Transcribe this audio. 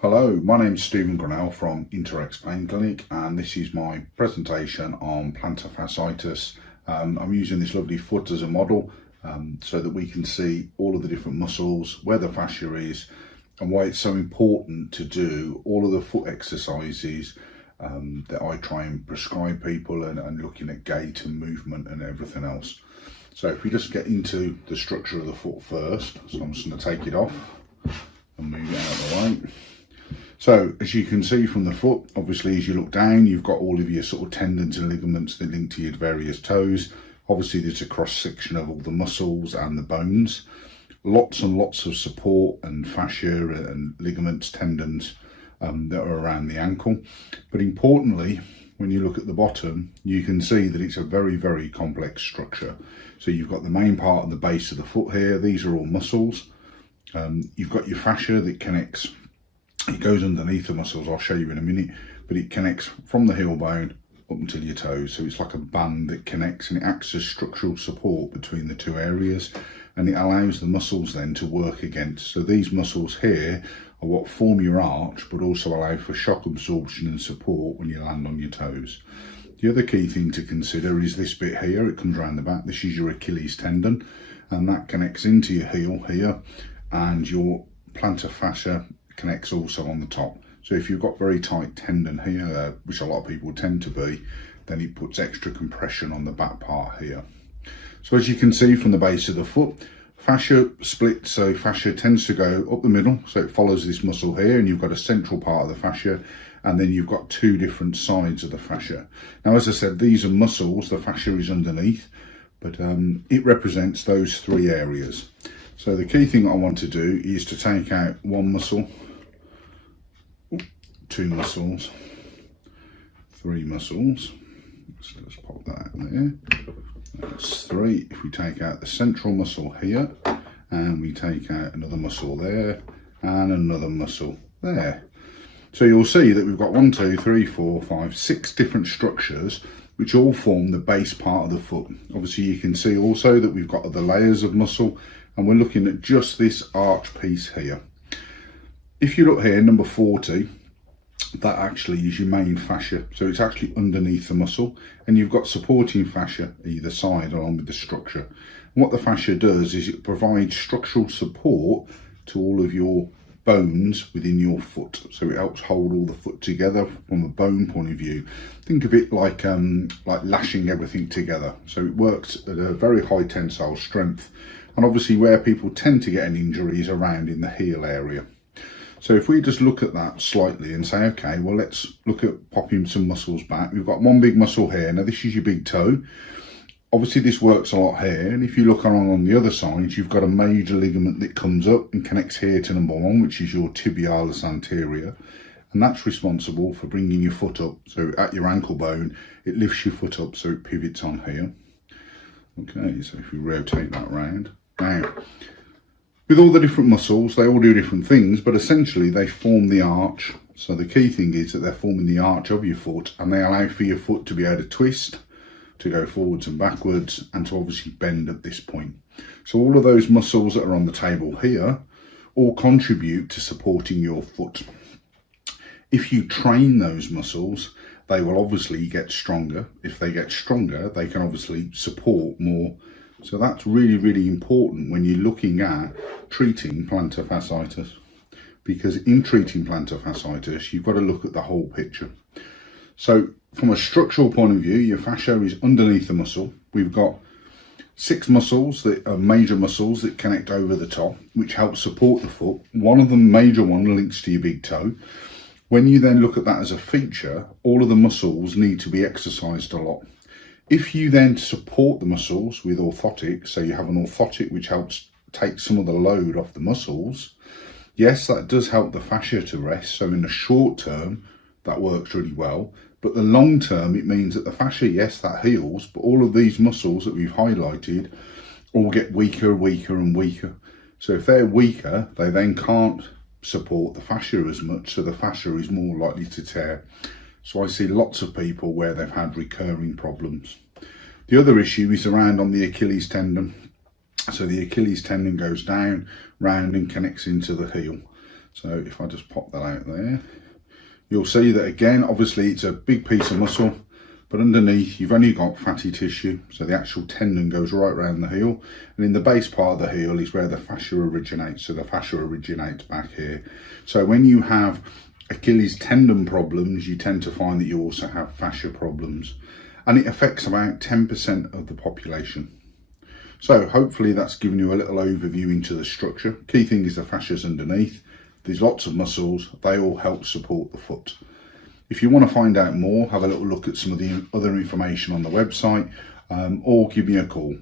Hello, my name's Stephen Grinnell from Interex Pain Clinic, and this is my presentation on plantar fasciitis. I'm using this lovely foot as a model so that we can see all of the different muscles, where the fascia is, and why it's so important to do all of the foot exercises that I try and prescribe people, and looking at gait and movement and everything else. So if we just get into the structure of the foot first, so I'm just going to take it off and move it out of the way. So as you can see from the foot, obviously as you look down, you've got all of your sort of tendons and ligaments that link to your various toes. Obviously there's a cross section of all the muscles and the bones. Lots and lots of support and fascia and ligaments, tendons that are around the ankle. But importantly, when you look at the bottom, you can see that it's a very, very complex structure. So you've got the main part of the base of the foot here. These are all muscles. You've got your fascia that connects. It goes underneath the muscles, I'll show you in a minute, but it connects from the heel bone up until your toes. So it's like a band that connects, and it acts as structural support between the two areas, and it allows the muscles then to work against. So these muscles here are what form your arch, but also allow for shock absorption and support when you land on your toes. The other key thing to consider is this bit here. It comes around the back. This is your Achilles tendon, and that connects into your heel here, and your plantar fascia connects also on the top. So if you've got very tight tendon here, which a lot of people tend to be, then it puts extra compression on the back part here. So as you can see from the base of the foot, fascia splits. So fascia tends to go up the middle, so it follows this muscle here, and you've got a central part of the fascia, and then you've got two different sides of the fascia. Now, as I said, these are muscles. The fascia is underneath, but it represents those three areas. So the key thing I want to do is to take out one muscle, two muscles, three muscles. So let's pop that out there. That's three. If we take out the central muscle here, and we take out another muscle there, and another muscle there. So you'll see that we've got 1, 2, 3, 4, 5, 6 different structures which all form the base part of the foot. Obviously you can see also that we've got other layers of muscle, and we're looking at just this arch piece here. If you look here, number 40, that actually is your main fascia. So it's actually underneath the muscle, and you've got supporting fascia either side along with the structure. And what the fascia does is it provides structural support to all of your bones within your foot. So it helps hold all the foot together from a bone point of view. Think of it like lashing everything together. So it works at a very high tensile strength, and obviously where people tend to get an injury is around in the heel area. So if we just look at that slightly and say, okay, well, let's look at popping some muscles back. We've got one big muscle here. Now this is your big toe. Obviously this works a lot here. And if you look along on the other side, you've got a major ligament that comes up and connects here to number 1, which is your tibialis anterior. And that's responsible for bringing your foot up. So at your ankle bone, it lifts your foot up so it pivots on here. Okay, so if we rotate that round. Now, with all the different muscles, they all do different things, but essentially they form the arch. So the key thing is that they're forming the arch of your foot, and they allow for your foot to be able to twist, to go forwards and backwards, and to obviously bend at this point. So all of those muscles that are on the table here all contribute to supporting your foot. If you train those muscles, they will obviously get stronger. If they get stronger, they can obviously support more. So that's really, really important when you're looking at treating plantar fasciitis, because in treating plantar fasciitis, you've got to look at the whole picture. So from a structural point of view, your fascia is underneath the muscle. We've got 6 muscles that are major muscles that connect over the top, which help support the foot. One of them, major one, links to your big toe. When you then look at that as a feature, all of the muscles need to be exercised a lot. If you then support the muscles with orthotics, so you have an orthotic which helps take some of the load off the muscles, yes, that does help the fascia to rest. So in the short term, that works really well. But the long term, it means that the fascia, yes, that heals, but all of these muscles that we've highlighted all get weaker, weaker and weaker. So if they're weaker, they then can't support the fascia as much, so the fascia is more likely to tear. So I see lots of people where they've had recurring problems. The other issue is around on the Achilles tendon. So the Achilles tendon goes down, round and connects into the heel. So if I just pop that out there, you'll see that again, obviously it's a big piece of muscle, but underneath you've only got fatty tissue, so the actual tendon goes right around the heel, and in the base part of the heel is where the fascia originates. So the fascia originates back here. So when you have Achilles tendon problems, you tend to find that you also have fascia problems, and it affects about 10% of the population. So hopefully that's given you a little overview into the structure. Key thing is the fascia's underneath. There's lots of muscles, they all help support the foot. If you want to find out more, have a little look at some of the other information on the website, or give me a call.